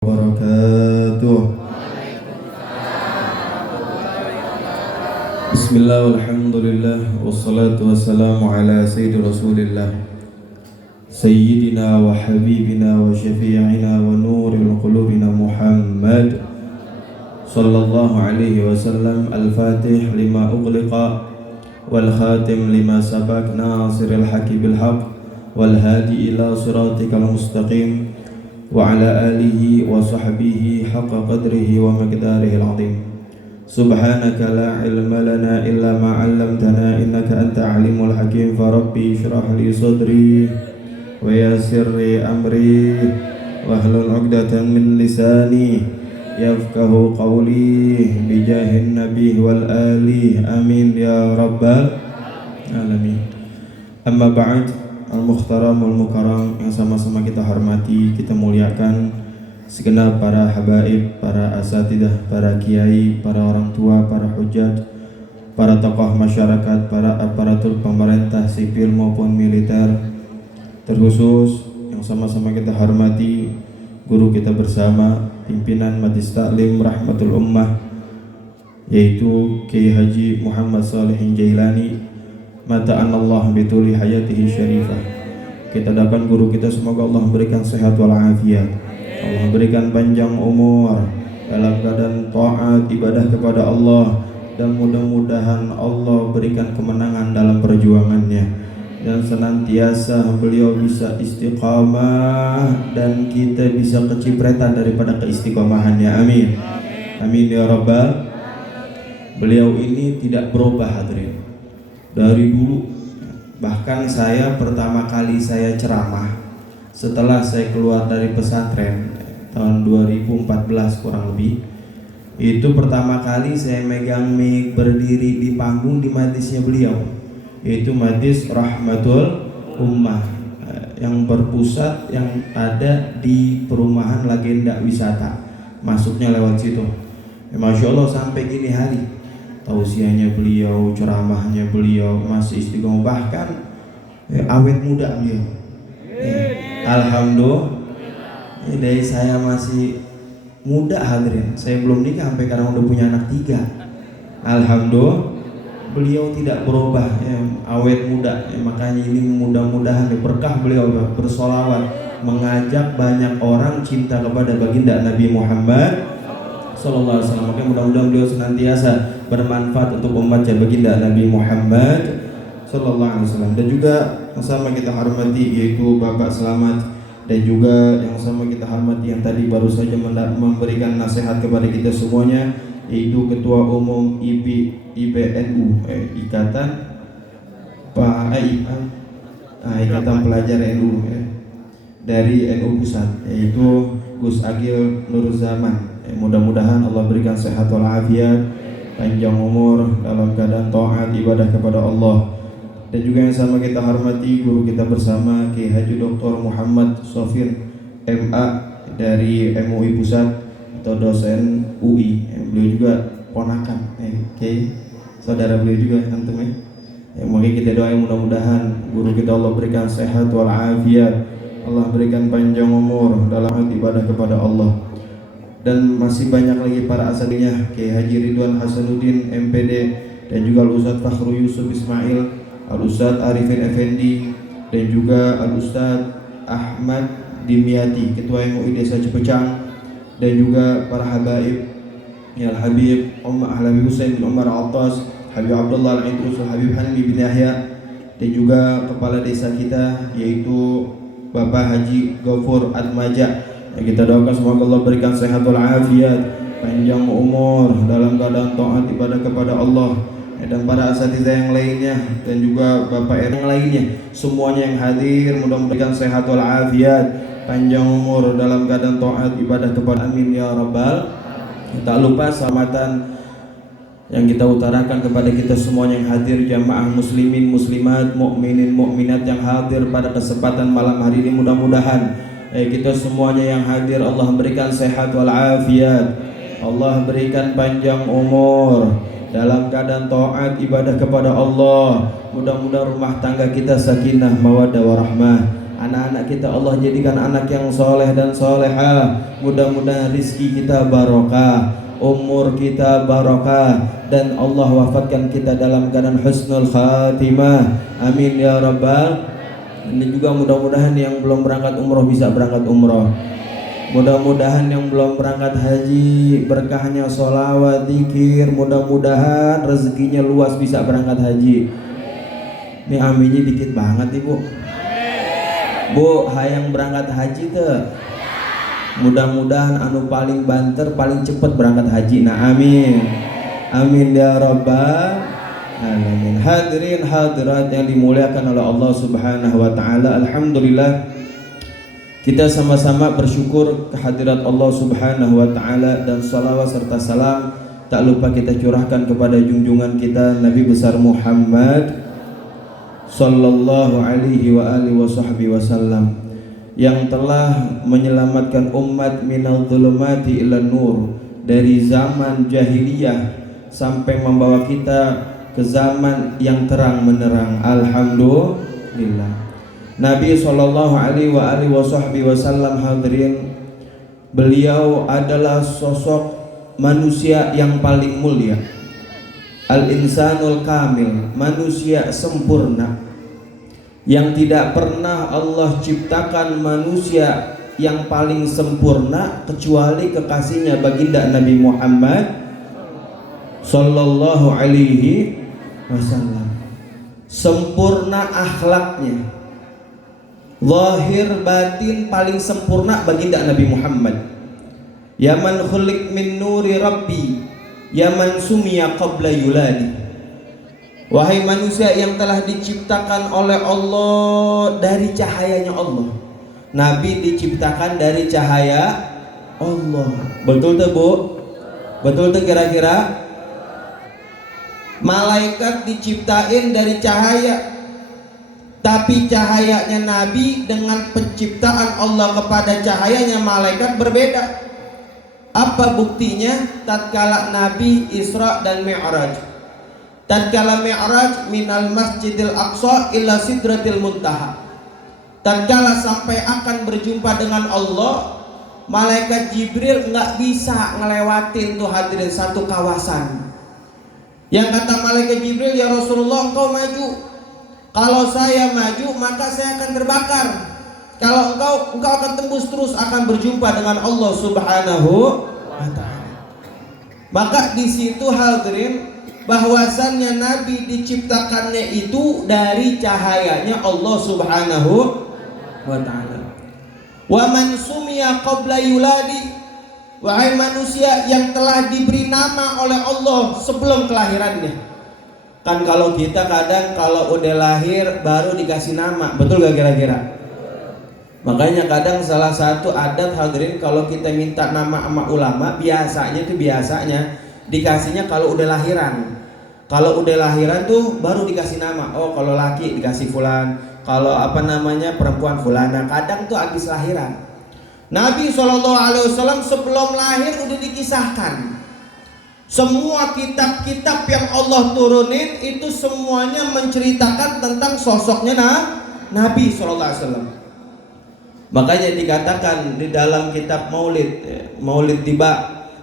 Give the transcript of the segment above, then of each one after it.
wabarakatuh. Bismillah walhamdulillah wassalatu wassalamu ala sayyidi rasulillah sayyidina wa habibina wa syafi'ina wa nuril qulubina Muhammad sallallahu alaihi wasallam. Al-fatih lima ughliqa wal khatim lima sabaq nasiril haqqi bil haqq wal hadi ila siratikal mustaqim wa ala alihi wa sahbihi haqqa qadrihi wa miqdarihil azim. Subhanaka la ilma lana illa ma 'allamtana innaka anta alimul hakim. Fa rabbi shrah li sadri wa yassir li amri wahlul 'uqdatam min lisani yafqahu qawli bi jahin nabi wal ali amin ya rabbal alamin. Amma ba'd. Al-Mukhtaram wal-Mukarram yang sama-sama kita hormati, kita muliakan segenap para habaib, para asatidah, para kiai, para orang tua, para hujjaj, para tokoh masyarakat, para aparatur pemerintah sipil maupun militer. Terkhusus yang sama-sama kita hormati guru kita bersama, pimpinan Majlis Taklim Rahmatul Ummah, yaitu Kiai Haji Muhammad Shalihin Jailani. Mata'an Allah bituli hayatihi syarifah. Kita doakan guru kita, semoga Allah memberikan sehat walafiat, Allah berikan panjang umur dalam keadaan taat ibadah kepada Allah, dan mudah-mudahan Allah berikan kemenangan dalam perjuangannya, dan senantiasa beliau bisa istiqamah dan kita bisa kecipratan daripada keistiqomahannya. Amin. Amin ya rabbal. Beliau ini tidak berubah hadirin dari dulu. Bahkan saya pertama kali saya ceramah setelah saya keluar dari pesantren tahun 2014 kurang lebih, itu pertama kali saya megang mic berdiri di panggung di majlisnya beliau, yaitu Majlis Rahmatul Ummah yang berpusat yang ada di perumahan Legenda Wisata, masuknya lewat situ. Masya Allah, sampai gini hari tausiahnya beliau, ceramahnya beliau masih istiqomah, bahkan awet muda beliau. Alhamdulillah, dari saya masih muda hadirin, saya belum nikah sampai sekarang udah punya anak 3. Alhamdulillah, beliau tidak berubah, awet muda. Makanya ini mudah-mudahan berkah beliau bersolawat mengajak banyak orang cinta kepada baginda Nabi Muhammad Sallallahu Alaihi Wasallam. Maka mudah-mudahan beliau senantiasa bermanfaat untuk umat baginda Nabi Muhammad Sallallahu Alaihi Wasallam. Dan juga yang sama kita hormati yaitu Bapak Selamat, dan juga yang sama kita hormati yang tadi baru saja memberikan nasihat kepada kita semuanya, yaitu Ketua Umum IPNU, Ikatan Pelajar NU dari NU Pusat, yaitu Gus Agil Nur Zaman. Mudah-mudahan Allah berikan sehat walafiat, panjang umur dalam keadaan taat ibadah kepada Allah. Dan juga yang sama kita hormati guru kita bersama Kiai Haji Dr. Muhammad Sofir MA dari MUI Pusat atau dosen UI. Beliau juga ponakan Kiai, saudara beliau juga antum ya. Mungkin kita doa mudah-mudahan guru kita Allah berikan sehat walafiat, Allah berikan panjang umur dalam ibadah kepada Allah. Dan masih banyak lagi para asatinya, Kiai Haji Ridwan Hasanuddin MPD, dan juga Al-Ustadz Fakhru Yusuf Ismail, Al-Ustadz Arifin Effendi, dan juga Al-Ustadz Ahmad Dimyati, Ketua MUI Desa Cepecang, dan juga para habaib, Al-Habib Al-Habib Husain bin Umar Al-Attas, Habib Abdullah Al-Idrus, Habib Hanmi bin Yahya, dan juga kepala desa kita yaitu Bapak Haji Ghaffur Atmaja. Kita doakan semoga Allah berikan sehat walafiat, panjang umur dalam keadaan taat ibadah kepada Allah. Dan para asatidzah yang lainnya dan juga bapak yang lainnya, semuanya yang hadir mudah-mudahan berikan sehat walafiat, panjang umur dalam keadaan taat ibadah kepada amin ya rabbal. Tak lupa selamatan yang kita utarakan kepada kita semuanya yang hadir, jamaah muslimin muslimat, mukminin mukminat yang hadir pada kesempatan malam hari ini. Mudah-mudahan kita semuanya yang hadir Allah berikan sehat walafiat, Allah berikan panjang umur dalam keadaan taat ibadah kepada Allah. Mudah-mudahan rumah tangga kita sakinah mawaddah warahmah, Anak-anak kita Allah jadikan anak yang soleh dan solehah. Mudah-mudahan rizki kita barokah, umur kita barokah, dan Allah wafatkan kita dalam keadaan husnul khatimah. Amin ya rabbal. Ini juga mudah-mudahan yang belum berangkat umroh bisa berangkat umroh. Mudah-mudahan yang belum berangkat haji berkahnya sholawat, zikir. Mudah-mudahan rezekinya luas bisa berangkat haji. Ini aminnya dikit banget ibu. Bu, hayang berangkat haji tuh. Mudah-mudahan anu paling banter paling cepet berangkat haji. Nah amin. Amin ya rabbal alamin. Hadirin hadirat yang dimuliakan oleh Allah Subhanahu wa taala. Alhamdulillah kita sama-sama bersyukur kehadirat Allah Subhanahu wa taala, dan salawat serta salam tak lupa kita curahkan kepada junjungan kita Nabi besar Muhammad sallallahu alaihi wa alihi wasallam, yang telah menyelamatkan umat minal dhulumati ilan nur, dari zaman jahiliyah sampai membawa kita ke zaman yang terang menerang. Alhamdulillah. Nabi sallallahu alaihi wa alihi wasallam, hadirin, beliau adalah sosok manusia yang paling mulia, al-insanul kamil, manusia sempurna, yang tidak pernah Allah ciptakan manusia yang paling sempurna kecuali kekasihnya baginda Nabi Muhammad sallallahu alaihi wasallam. Sempurna akhlaknya, zahir batin paling sempurna baginda Nabi Muhammad. Ya man khuliq min nuri rabbi, ya man sumiya qabla yuladi. Wahai manusia yang telah diciptakan oleh Allah dari cahayanya Allah. Nabi diciptakan dari cahaya Allah. Betul tuh bu? Betul tuh kira-kira? Malaikat diciptain dari cahaya, tapi cahayanya Nabi dengan penciptaan Allah kepada cahayanya malaikat berbeda. Apa buktinya? Tatkala Nabi Isra dan Mi'raj, tatkala Mi'raj minal Masjidil Aqsa ila Sidratil Muntaha, tatkala sampai akan berjumpa dengan Allah, malaikat Jibril nggak bisa ngelewatin tuh hadirin satu kawasan. Yang kata malaikat Jibril, ya Rasulullah engkau maju, kalau saya maju maka saya akan terbakar. Kalau engkau akan tembus terus akan berjumpa dengan Allah Subhanahu wa taala. Maka di situ hadirin bahwasannya Nabi diciptakannya itu dari cahayanya Allah Subhanahu wa taala. Wa man sumiya qabla yuladi, wahai manusia yang telah diberi nama oleh Allah sebelum kelahirannya. Kan kalau kita kadang kalau udah lahir baru dikasih nama, betul gak kira-kira? Makanya kadang salah satu adat hadirin kalau kita minta nama sama ulama, biasanya dikasihnya kalau udah lahiran. Kalau udah lahiran tuh baru dikasih nama. Oh kalau laki dikasih fulan, kalau perempuan fulana. Kadang tuh habis lahiran. Nabi SAW sebelum lahir udah dikisahkan. Semua kitab-kitab yang Allah turunin itu semuanya menceritakan tentang sosoknya Nabi SAW. Makanya dikatakan di dalam kitab Maulid Tiba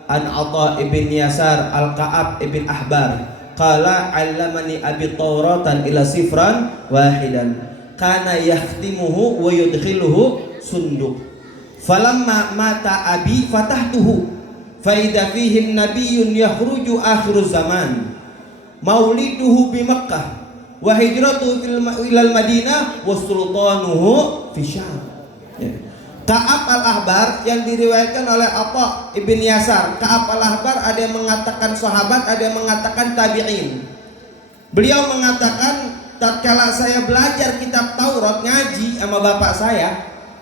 an Atha ibn Yasar al-Ka'ab ibn Ahbar, qala 'allamani abi Tauratan ila sifran wahidan kana yahtimuhu wa yudkhiluhu sunduk. Falamma mata abi fatahtuhu fa idza fihi nabiyyun yakhruju akhiruz zaman mauliduhu bi Makkah wa hijratuhu ilal Madinah wa sultanuhu fi Syam. Ka'ab al-Ahbar yang diriwayatkan oleh Atha ibn Yasar. Ka'ab al-Ahbar ada yang mengatakan sahabat, ada yang mengatakan tabi'in. Beliau mengatakan tatkala saya belajar kitab Taurat, ngaji sama bapak saya,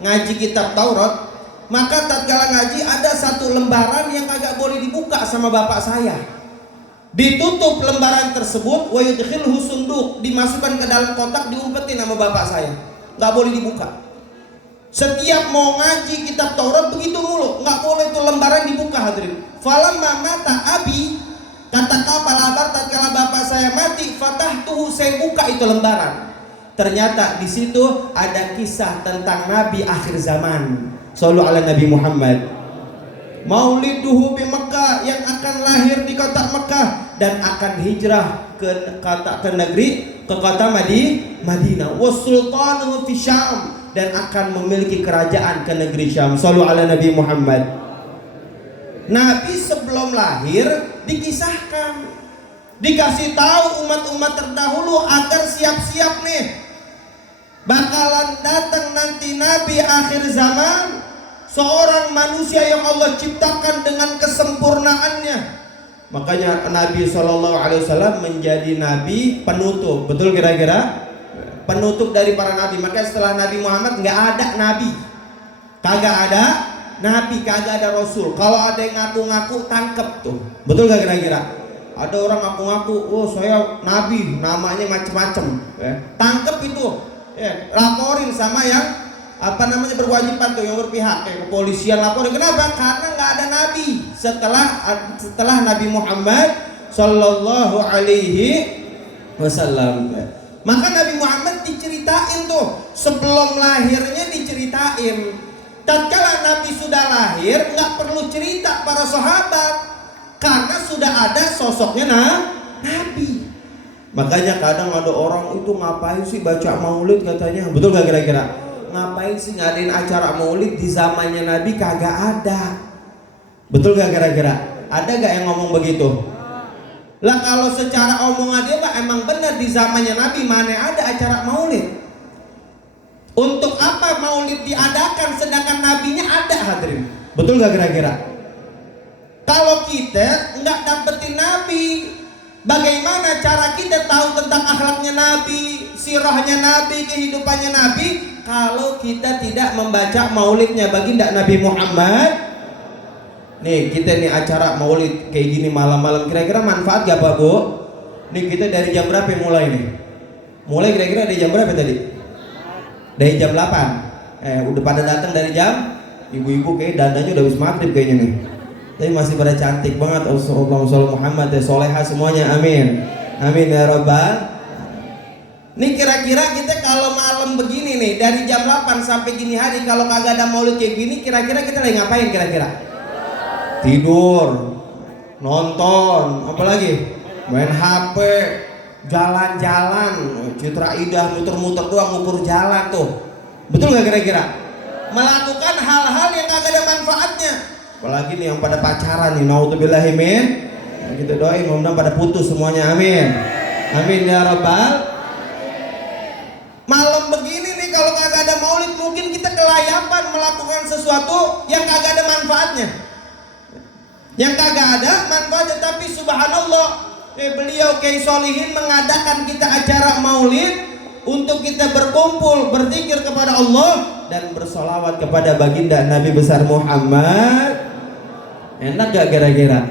ngaji kitab Taurat, maka tatkala ngaji ada satu lembaran yang kagak boleh dibuka sama bapak saya. Ditutup lembaran tersebut, wa yudkhilhu sunduk, dimasukkan ke dalam kotak, diumpetin sama bapak saya. Nggak boleh dibuka. Setiap mau ngaji kitab Taurat begitu mulu, nggak boleh tuh lembaran dibuka hadirin. Falamma mata abi, kata kapal Ahbar tatkala bapak saya mati, fatahtuhu, saya buka itu lembaran. Ternyata di situ ada kisah tentang Nabi akhir zaman. Shallu ala Nabi Muhammad. Mauliduhu bi Mekah, yang akan lahir di kota Mekah dan akan hijrah ke kota Madinah. Wasultanuhu fi Syam, dan akan memiliki kerajaan ke negeri Syam. Shallu ala Nabi Muhammad. Nabi sebelum lahir dikisahkan, dikasih tahu umat-umat terdahulu agar siap-siap nih, bakalan datang nanti Nabi akhir zaman, seorang manusia yang Allah ciptakan dengan kesempurnaannya. Makanya Nabi SAW menjadi Nabi penutup. Betul kira-kira? Penutup dari para Nabi. Makanya setelah Nabi Muhammad nggak ada Nabi, kagak ada Nabi, kagak ada Rasul. Kalau ada yang ngaku-ngaku tangkep tuh. Betul gak kira-kira? Ada orang ngaku-ngaku, oh saya Nabi, namanya macem-macem, tangkep itu, laporin sama yang berkewajiban tuh, yang berpihak, kepolisian laporin. Kenapa? Karena nggak ada Nabi setelah Nabi Muhammad Sallallahu Alaihi Wasallam. Maka Nabi Muhammad diceritain tuh, sebelum lahirnya diceritain. Tatkala Nabi sudah lahir, nggak perlu cerita para sahabat, karena sudah ada sosoknya Nabi. Makanya kadang ada orang itu ngapain sih baca maulid katanya. Betul gak kira-kira? Ngapain sih ngadain acara maulid di zamannya Nabi? Kagak ada. Betul gak kira-kira? Ada gak yang ngomong begitu? Lah kalau secara omongan dia mah emang benar, di zamannya Nabi mana ada acara maulid. Untuk apa maulid diadakan sedangkan nabinya ada, hadirin? Betul gak kira-kira? Kalau kita nggak dapetin Nabi, bagaimana cara kita tahu tentang akhlaknya Nabi, sirahnya Nabi, kehidupannya Nabi, kalau kita tidak membaca maulidnya baginda Nabi Muhammad? Nih kita nih acara maulid kayak gini malam-malam, kira-kira manfaat gak Pak Bu? Nih kita dari jam berapa mulai nih? Mulai kira-kira dari jam berapa tadi? Dari jam 8. Udah pada datang dari jam, ibu-ibu kayak dandanya udah habis maghrib kayaknya nih. Tapi masih pada cantik banget. Allahumma Muhammad ya, soleha semuanya, amin. Amin ya Rabbal. Nih kira-kira kita kalau malam begini nih, dari jam 8 sampai gini hari, kalau kagak ada maulid kayak gini, kira-kira kita lagi ngapain kira-kira? Tidur, nonton, apalagi? Main HP, jalan-jalan, Citra Indah muter-muter doang, ngukur jalan tuh. Betul gak kira-kira? Melakukan hal-hal yang kagak ada manfaatnya. Apalagi nih yang pada pacaran nih, naudzubillahi min. Kita doain mudah-mudahan pada putus semuanya, amin. Amin ya Rabbal. Malam begini nih kalau kagak ada maulid, mungkin kita kelayapan melakukan sesuatu yang kagak ada manfaatnya. Yang kagak ada manfaatnya, tapi subhanallah, beliau Kiai Solihin mengadakan kita acara maulid untuk kita berkumpul, berzikir kepada Allah dan bersolawat kepada baginda Nabi besar Muhammad. Enak gak kira-kira?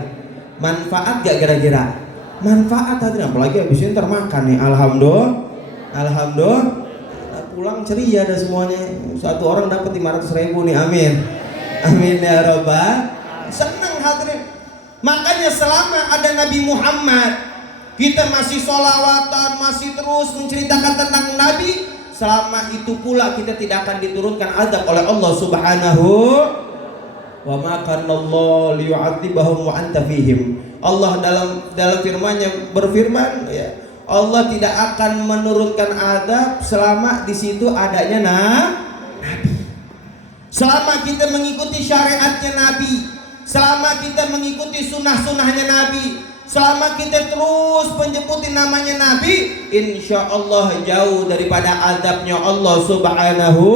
Manfaat gak kira-kira? Manfaat hadirin, apalagi habis ini termakan nih. Alhamdulillah pulang ceria dah semuanya. Satu orang dapat 500.000 nih, amin. Amin ya Rabbal. Senang hadirin. Makanya selama ada Nabi Muhammad, kita masih sholawatan, masih terus menceritakan tentang Nabi. Selama itu pula kita tidak akan diturunkan azab oleh Allah Subhanahu wa ma kana Allah liyu'adzibahum wa anta fihim. Allah dalam firman-Nya berfirman, ya, Allah tidak akan menurunkan azab selama di situ adanya Nabi. Selama kita mengikuti syariatnya Nabi, selama kita mengikuti sunnah-sunnahnya Nabi, selama kita terus menyebutin namanya Nabi, insya Allah jauh daripada azabnya Allah Subhanahu.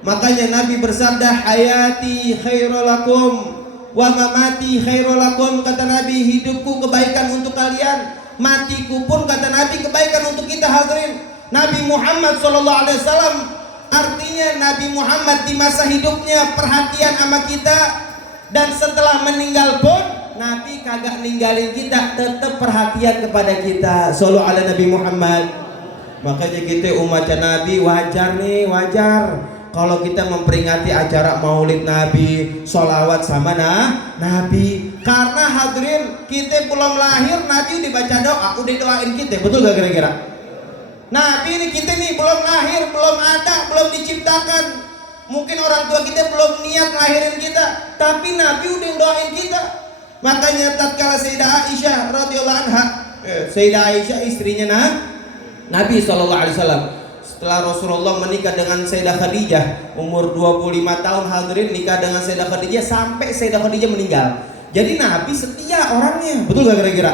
Makanya Nabi bersabda, hayati khairul lakum wa mamati khairul lakum. Kata Nabi, hidupku kebaikan untuk kalian, matiku pun kata Nabi kebaikan untuk kita. Hadirin, Nabi Muhammad SAW, artinya Nabi Muhammad di masa hidupnya perhatian sama kita, dan setelah meninggal pun Nabi kagak ninggalin kita, tetap perhatian kepada kita. Sallu ala Nabi Muhammad. Makanya kita umat Nabi wajar nih, wajar kalau kita memperingati acara maulid Nabi, sholawat sama Nabi. Karena hadirin, kita belum lahir Nabi udah baca doa, udah doain kita. Betul gak kira-kira? Nabi ini kita nih belum lahir, belum ada, belum diciptakan. Mungkin orang tua kita belum niat lahirin kita, tapi Nabi udah doain kita. Makanya tatkala Sayyidah Aisyah radhiyallahu anha, Sayyidah Aisyah istrinya Nabi SAW, setelah Rasulullah menikah dengan Sayyidah Khadijah umur 25 tahun, hadirin, nikah dengan Sayyidah Khadijah sampai Sayyidah Khadijah meninggal. Jadi Nabi setia orangnya, betul gak kira-kira?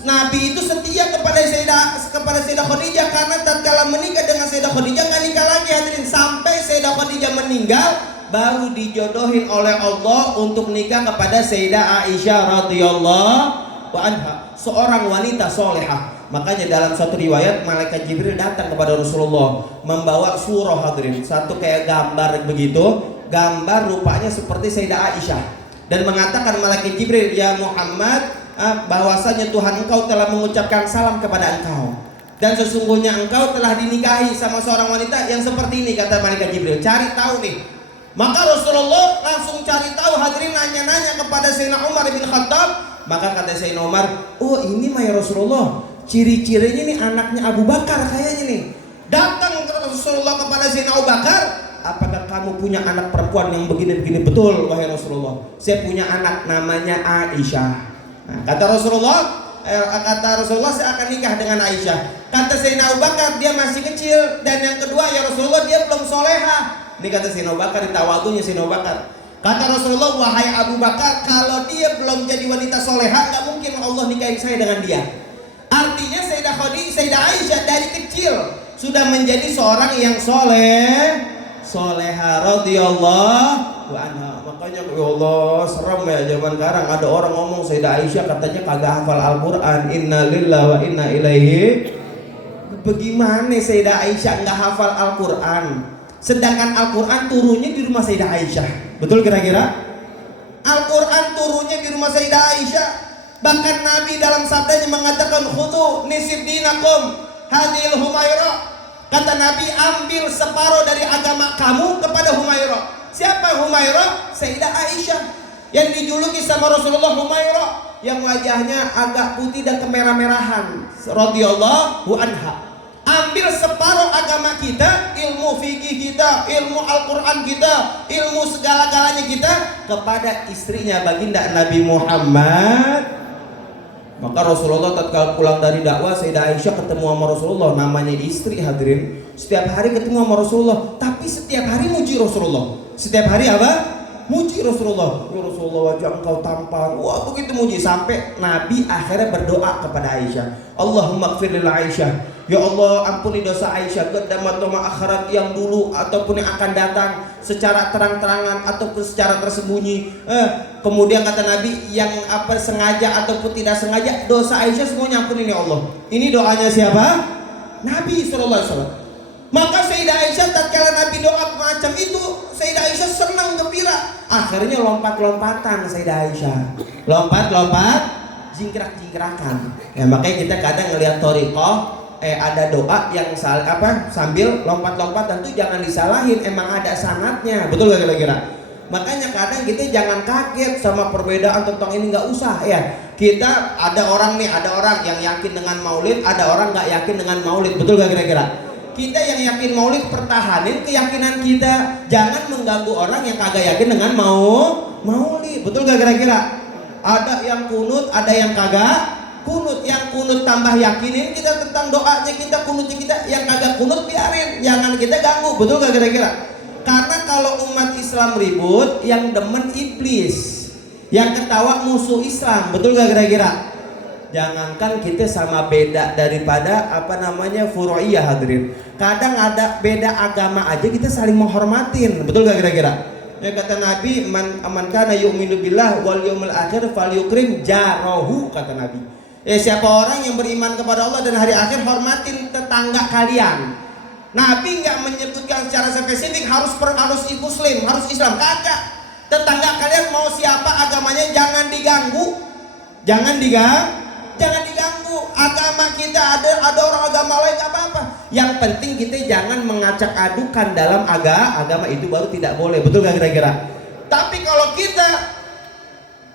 Nabi itu setia kepada Sayyidah Khadijah, karena tatkala menikah dengan Sayyidah Khadijah nggak nikah lagi, hadirin, sampai Sayyidah Khadijah meninggal baru dijodohin oleh Allah untuk nikah kepada Sayyidah Aisyah radhiyallahu anha, seorang wanita solehah. Makanya dalam satu riwayat malaikat Jibril datang kepada Rasulullah membawa surah, hadirin, satu kayak gambar begitu, gambar rupanya seperti Sayyidah Aisyah, dan mengatakan malaikat Jibril, ya Muhammad, bahwasanya Tuhan engkau telah mengucapkan salam kepada engkau, dan sesungguhnya engkau telah dinikahi sama seorang wanita yang seperti ini, kata malaikat Jibril, cari tahu nih. Maka Rasulullah langsung cari tahu, hadirin, nanya-nanya kepada Sayyidina Umar bin Khattab. Maka kata Sayyidina Umar, oh ini mah ya Rasulullah, ciri-cirinya nih anaknya Abu Bakar kayaknya nih. Datang Rasulullah kepada Sayyidina Abu Bakar, apakah kamu punya anak perempuan yang begini-begini? Betul wahai Rasulullah, saya punya anak namanya Aisyah. Nah, kata Rasulullah, saya akan nikah dengan Aisyah. Kata Sayyidina Abu Bakar, dia masih kecil, dan yang kedua ya Rasulullah, dia belum soleha. Ini kata Sayyidina Abu Bakar, ditawadunya Sayyidina Abu Bakar. Kata Rasulullah, wahai Abu Bakar, kalau dia belum jadi wanita soleha, nggak mungkin Allah nikahin saya dengan dia. Artinya Sayyidah Aisyah dari kecil sudah menjadi seorang yang soleha radhiyallahu anha. Makanya ya Allah, serem ya zaman sekarang ada orang ngomong Sayyidah Aisyah katanya kagak hafal Al-Quran. Inna lillahi wa inna ilaihi. Bagaimana Sayyidah Aisyah nggak hafal Al-Quran? Sedangkan Al-Quran turunnya di rumah Sayyidah Aisyah. Betul kira-kira? Al-Quran turunnya di rumah Sayyidah Aisyah. Bahkan Nabi dalam sabdanya mengatakan, khudhu nisib dinakum hadil Humairah. Kata Nabi, ambil separuh dari agama kamu kepada Humairah. Siapa Humairah? Sayyidah Aisyah, yang dijuluki sama Rasulullah Humairah, yang wajahnya agak putih dan kemerah-merahan, radhiyallahu anha. Ambil separuh agama kita, ilmu fikih kita, ilmu Al-Quran kita, ilmu segala-galanya kita kepada istrinya baginda Nabi Muhammad. Maka Rasulullah tatkala pulang dari dakwah, Sayyidah Aisyah ketemu sama Rasulullah, namanya istri, hadirin, setiap hari ketemu sama Rasulullah, tapi setiap hari muji Rasulullah. Setiap hari apa? Muji Rasulullah. Ya Rasulullah, wajah engkau tampan. Wah, begitu muji sampai Nabi akhirnya berdoa kepada Aisyah, Allahumma ighfir lil Aisyah. Ya Allah, ampuni dosa Aisyah, qaddamat wa akhirat, yang dulu ataupun yang akan datang, secara terang-terangan ataupun secara tersembunyi. Kemudian kata Nabi, yang apa sengaja ataupun tidak sengaja, dosa Aisyah semuanya ampuni ya Allah. Ini doanya siapa? Nabi sallallahu alaihi wasallam. Maka Sayyidah Aisyah tatkala Nabi doa macam itu, Sayyidah Aisyah senang gembira. Akhirnya lompat-lompatan Sayyidah Aisyah. Lompat-lompat, jingkrak-jingkrakan. Ya, makanya kita kadang ngelihat thariqah, ada doa yang sambil lompat-lompatan tuh jangan disalahin, emang ada sanadnya. Betul gak kira-kira? Makanya kadang kita jangan kaget sama perbedaan tentang ini, nggak usah ya. Kita ada orang yang yakin dengan maulid, ada orang nggak yakin dengan maulid. Betul gak kira-kira? Kita yang yakin maulid pertahanin keyakinan kita, jangan mengganggu orang yang kagak yakin dengan maulid. Betul gak kira-kira? Ada yang kunut, ada yang kagak kunut. Yang kunut tambah yakinin kita tentang doanya kita, kunutnya kita. Yang kagak kunut biarin, jangan kita ganggu. Betul gak kira-kira? Karena kalau umat Islam ribut, yang demen iblis, yang ketawa musuh Islam. Betul gak kira-kira? Jangankan kita sama beda daripada furu'iyah, hadirin. Kadang ada beda agama aja kita saling menghormatin. Betul gak kira-kira? Ya kata Nabi, man kana yu'minu billah wal yawmil akhir falyukrim jarahu, kata Nabi. Siapa orang yang beriman kepada Allah dan hari akhir, hormatin tetangga kalian. Nabi nggak menyebutkan secara spesifik harus muslim, harus Islam, kagak. Tetangga kalian mau siapa agamanya jangan diganggu. Jangan diganggu. Agama kita ada orang agama lain apa-apa. Yang penting kita jangan mengacak adukan dalam agama itu, baru tidak boleh. Betul gak kira-kira? Tapi kalau kita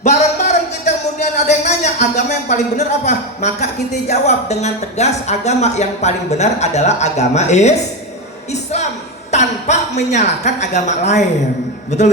bareng-bareng kita kemudian ada yang nanya agama yang paling benar apa, maka kita jawab dengan tegas agama yang paling benar adalah agama Islam, tanpa menyalahkan agama lain.